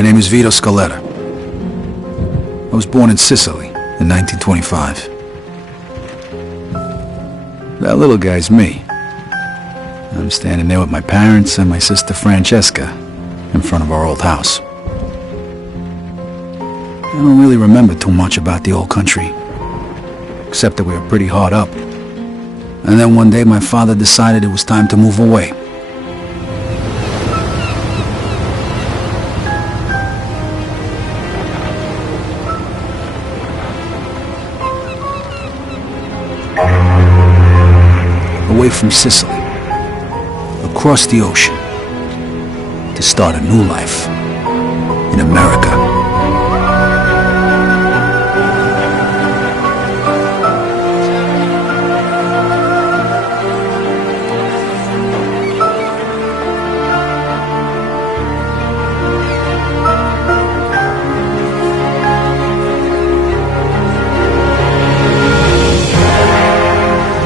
My name is Vito Scaletta. I was born in Sicily in 1925. That little guy's me. I'm standing there with my parents and my sister Francesca in front of our old house. I don't really remember too much about the old country, except that we were pretty hard up. And then one day my father decided it was time to move away. Away from Sicily, across the ocean, to start a new life in America.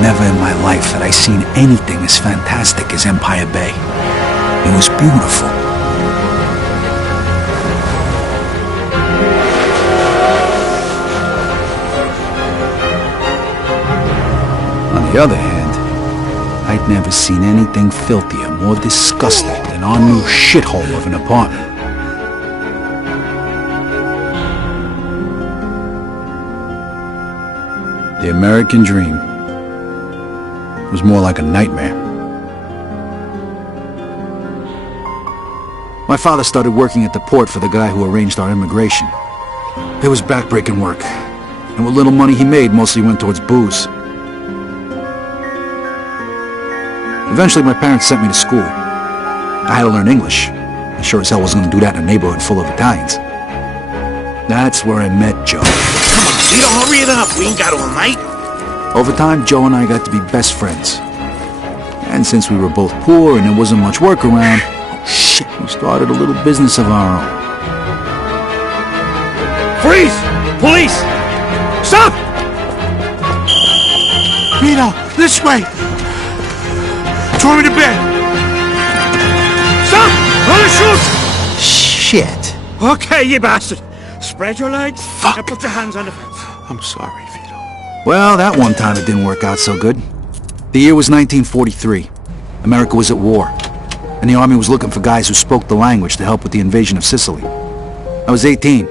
Never in my life had I seen anything as fantastic as Empire Bay. It was beautiful. On the other hand, I'd never seen anything filthier, more disgusting than our new shithole of an apartment. The American dream was more like a nightmare. My father started working at the port for the guy who arranged our immigration. It was backbreaking work, and what little money he made mostly went towards booze. Eventually, my parents sent me to school. I had to learn English. I sure as hell wasn't going to do that in a neighborhood full of Italians. That's where I met Joe. Come on, Vito, hurry it up. We ain't got all night. Over time, Joe and I got to be best friends. And since we were both poor and there wasn't much work around, we started a little business of our own. Freeze! Police! Stop! Vito, this way! Throw me to bed! Stop! Don't shoot! Shit! Okay, you bastard. Spread your legs. Fuck. Now put your hands on the fence. I'm sorry, Vito. Well, that one time it didn't work out so good. The year was 1943. America was at war, and the army was looking for guys who spoke the language to help with the invasion of Sicily. I was 18,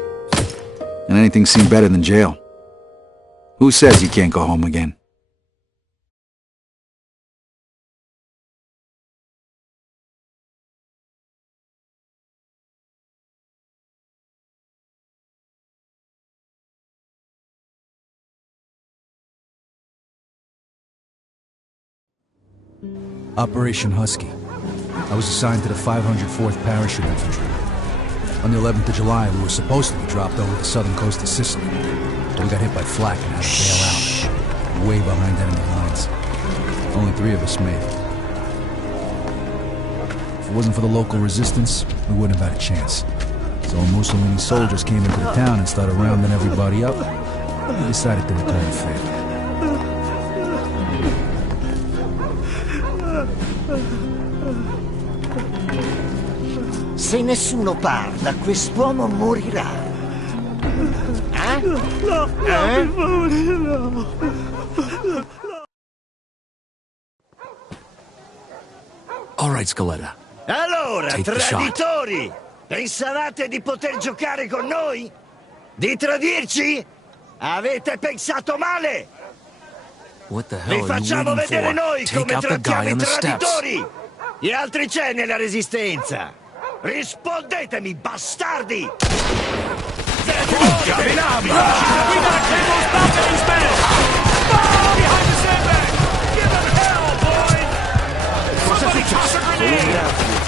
and anything seemed better than jail. Who says you can't go home again? Operation Husky. I was assigned to the 504th Parachute Infantry. On the 11th of July, we were supposed to be dropped over the southern coast of Sicily, but we got hit by flak and had to bail out, way behind enemy lines. Only 3 of us made it. If it wasn't for the local resistance, we wouldn't have had a chance. So when Mussolini's soldiers came into the town and started rounding everybody up, we decided to return the favor. Se nessuno parla, quest'uomo morirà. Eh? No, per favore, no. All right, Scaletta. Allora, Take the shot. traditori! Pensavate di poter giocare con noi? Di tradirci? Avete pensato male! What the hell Vi are you facciamo waiting vedere for? noi Take come out the trattiamo guy i on the steps. traditori! Gli altri c'è nella resistenza! Rispondetemi, bastardi! Cosa è successo?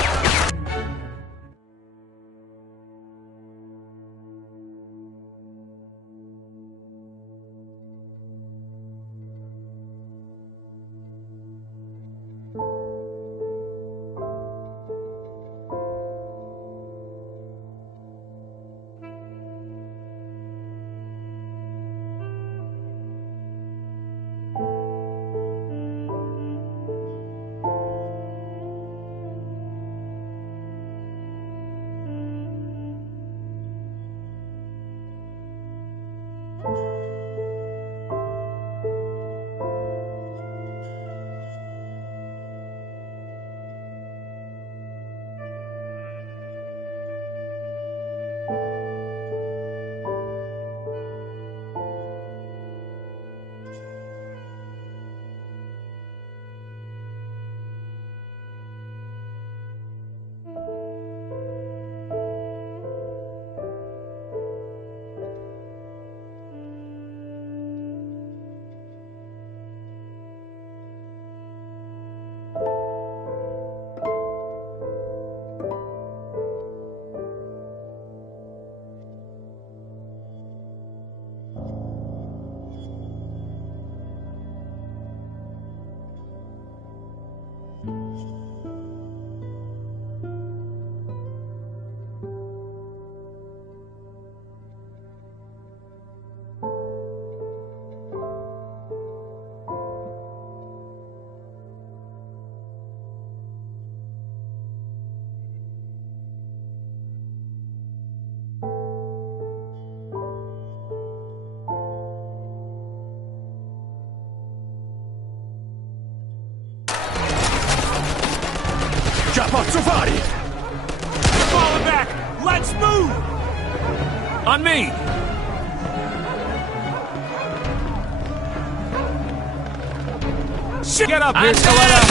Posso fare? Fall back! Let's move! On me! Shit! Get up here, Skeletta!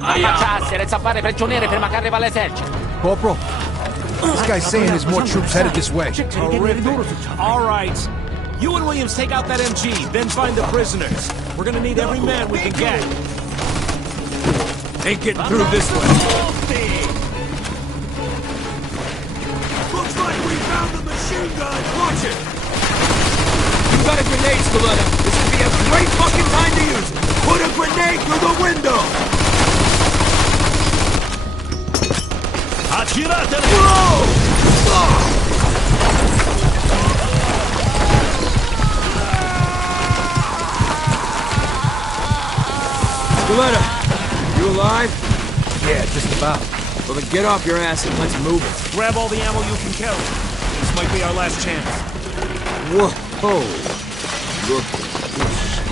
Ammazzasse, le zampare prigioniere prima che arriva l'esercito. Corporal, this guy's saying there's more troops headed this way. All right. You and Williams take out that MG, then find the prisoners. We're gonna need every man we can get. Ain't getting through this way. Looks like we found the machine gun. Watch it! You got a grenade, Skeletta. This would be a great fucking time to use it. Put a grenade through the window. Skeletta, you alive? Yeah, just about. Well, then get off your ass and let's move it. Grab all the ammo you can carry. This might be our last chance. Whoa. Look at this shit.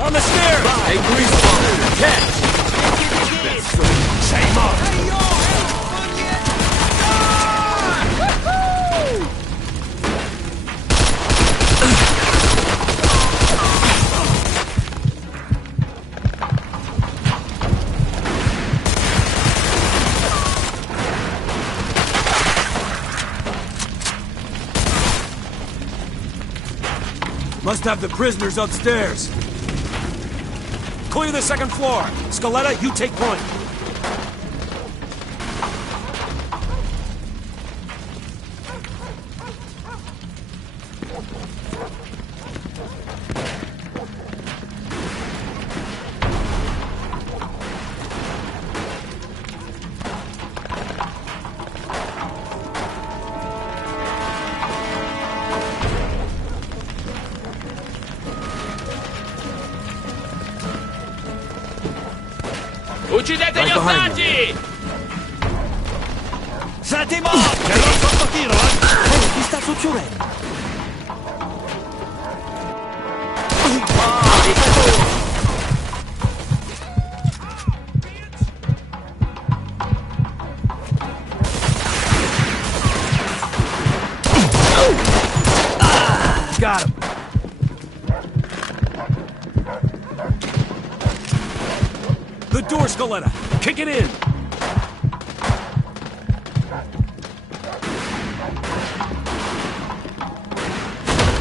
On the stairs! Hey, Greaseball, catch! Shame on! Must have the prisoners upstairs. Clear the second floor. Skeletta, you take point. Uccidete gli ostaggi! Siete morti! Non sotto tiro, eh! Che sta succedendo? Got him. The door, Skeletta. Kick it in.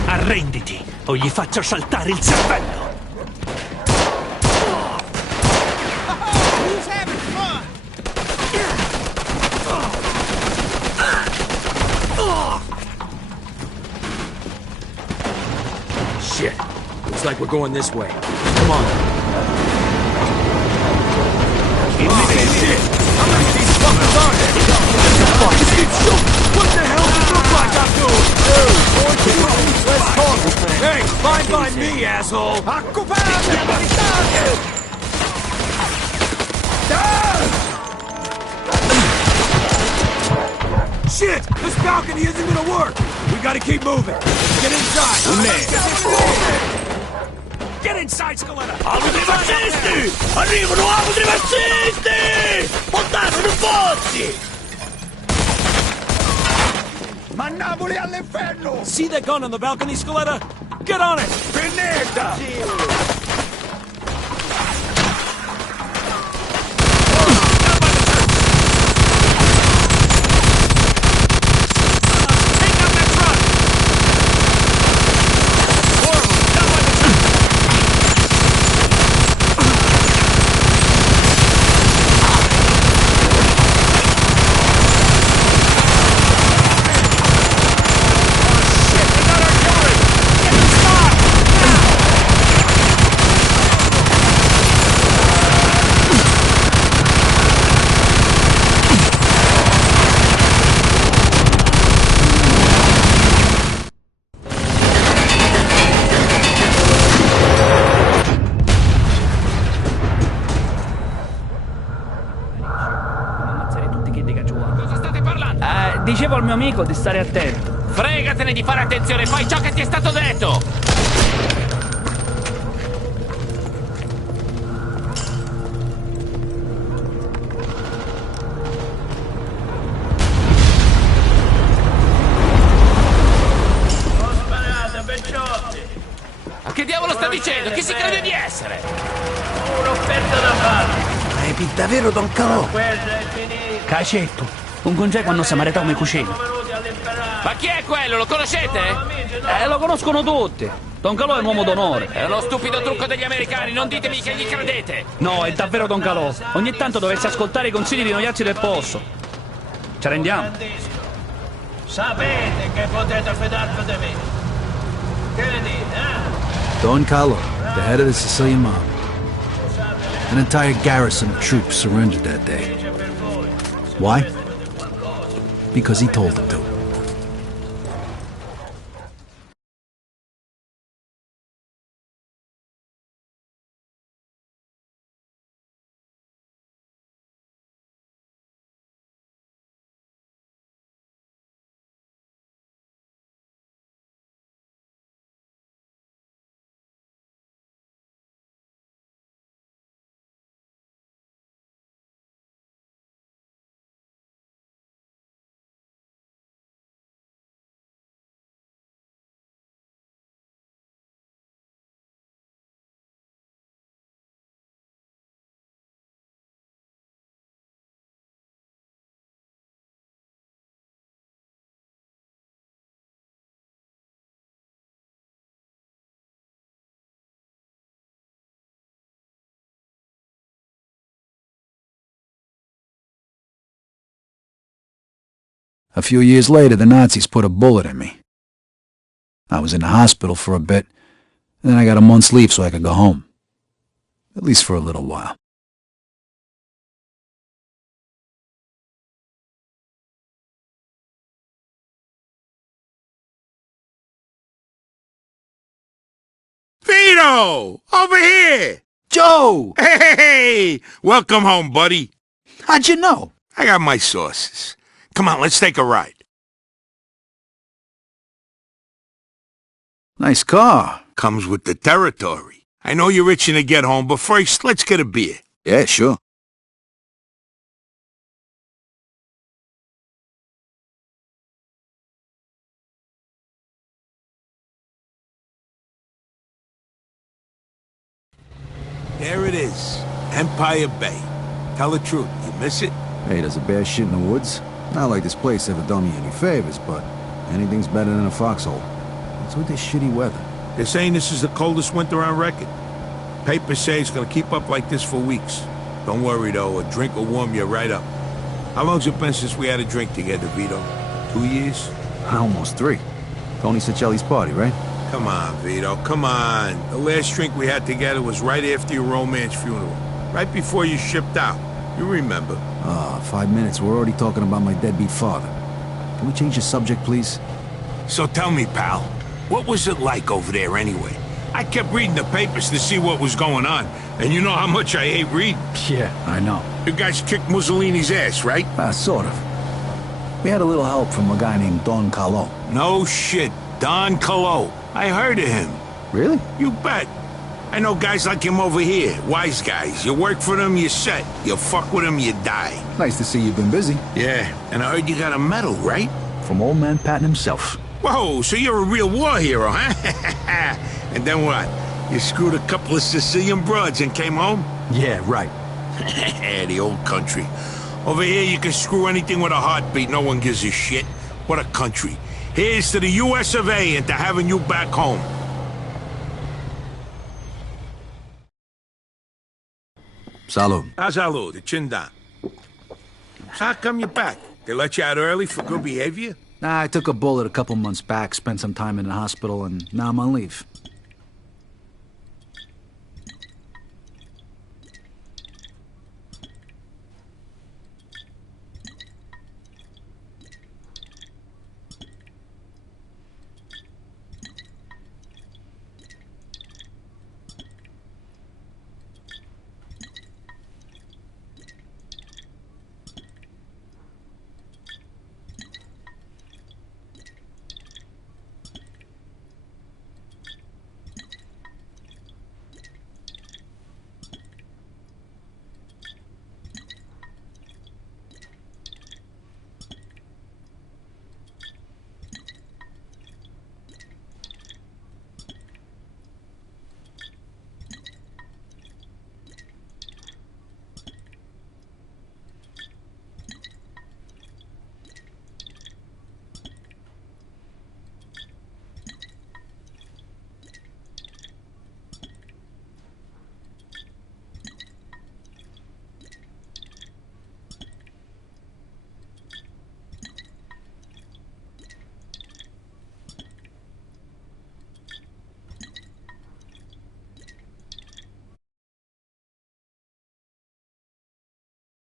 Arrenditi, o gli faccio saltare il cervello. Shit. Looks like we're going this way. Come on. shit! How many of these fuckers are there? Just keep shooting! What the hell does it look like I'm doing? Let's talk. Hey, fine by me, asshole! Shit! This balcony isn't gonna work! We gotta keep moving! Let's get inside! Get inside, Scaletta! Altri fascisti! Arrivano altri fascisti! Portateli in pozzi! Mandaboli all'inferno! See that gun on the balcony, Scaletta? Get on it! Pineta! Dicevo al mio amico di stare attento. Fregatene di fare attenzione, fai ciò che ti è stato detto! Ma che diavolo sta dicendo? Chi si crede di essere? Un'offerta da fare! È davvero Don Calò? Cacetto. Un congeco quando si maritò come cucina. Ma chi è quello? Lo conoscete? Lo conoscono tutti. Don Calò è un uomo d'onore. È uno stupido trucco degli americani, non ditemi che gli credete. No, è davvero Don Calò. Ogni tanto dovreste ascoltare i consigli di noiazzi del posto. Ci rendiamo? Sapete che potete fidarvi di me. Che ne dite, eh? Don Carlo, the head of the Sicilian mob. An entire garrison of troops surrendered that day. Why? Because he told them to. A few years later, the Nazis put a bullet in me. I was in the hospital for a bit, and then I got a month's leave so I could go home. At least for a little while. Vito! Over here! Joe! Hey! Welcome home, buddy. How'd you know? I got my sources. Come on, let's take a ride. Nice car. Comes with the territory. I know you're itching to get home, but first, let's get a beer. Yeah, sure. There it is. Empire Bay. Tell the truth, you miss it? Hey, there's a bear shit in the woods. Not like this place ever done me any favors, but anything's better than a foxhole. What's with this shitty weather? They're saying this is the coldest winter on record. Papers say it's gonna keep up like this for weeks. Don't worry, though. A drink will warm you right up. How long's it been since we had a drink together, Vito? 2 years? Almost 3. Tony Sicelli's party, right? Come on, Vito, come on. The last drink we had together was right after your romance funeral. Right before you shipped out. You remember. 5 minutes. We're already talking about my deadbeat father. Can we change the subject, please? So tell me, pal, what was it like over there anyway? I kept reading the papers to see what was going on, and you know how much I hate reading. Yeah, I know. You guys kicked Mussolini's ass, right? Sort of. We had a little help from a guy named Don Carlo. No shit, Don Colo. I heard of him. Really? You bet. I know guys like him over here, wise guys. You work for them, you're set. You fuck with them, you die. Nice to see you've been busy. Yeah, and I heard you got a medal, right? From old man Patton himself. Whoa, so you're a real war hero, huh? And then what? You screwed a couple of Sicilian broads and came home? Yeah, right. The old country. Over here, you can screw anything with a heartbeat. No one gives a shit. What a country. Here's to the US of A and to having you back home. Salud. Salud, the chin down. So how come you're back? They let you out early for good behavior? Nah, I took a bullet a couple months back, spent some time in the hospital, and now I'm on leave.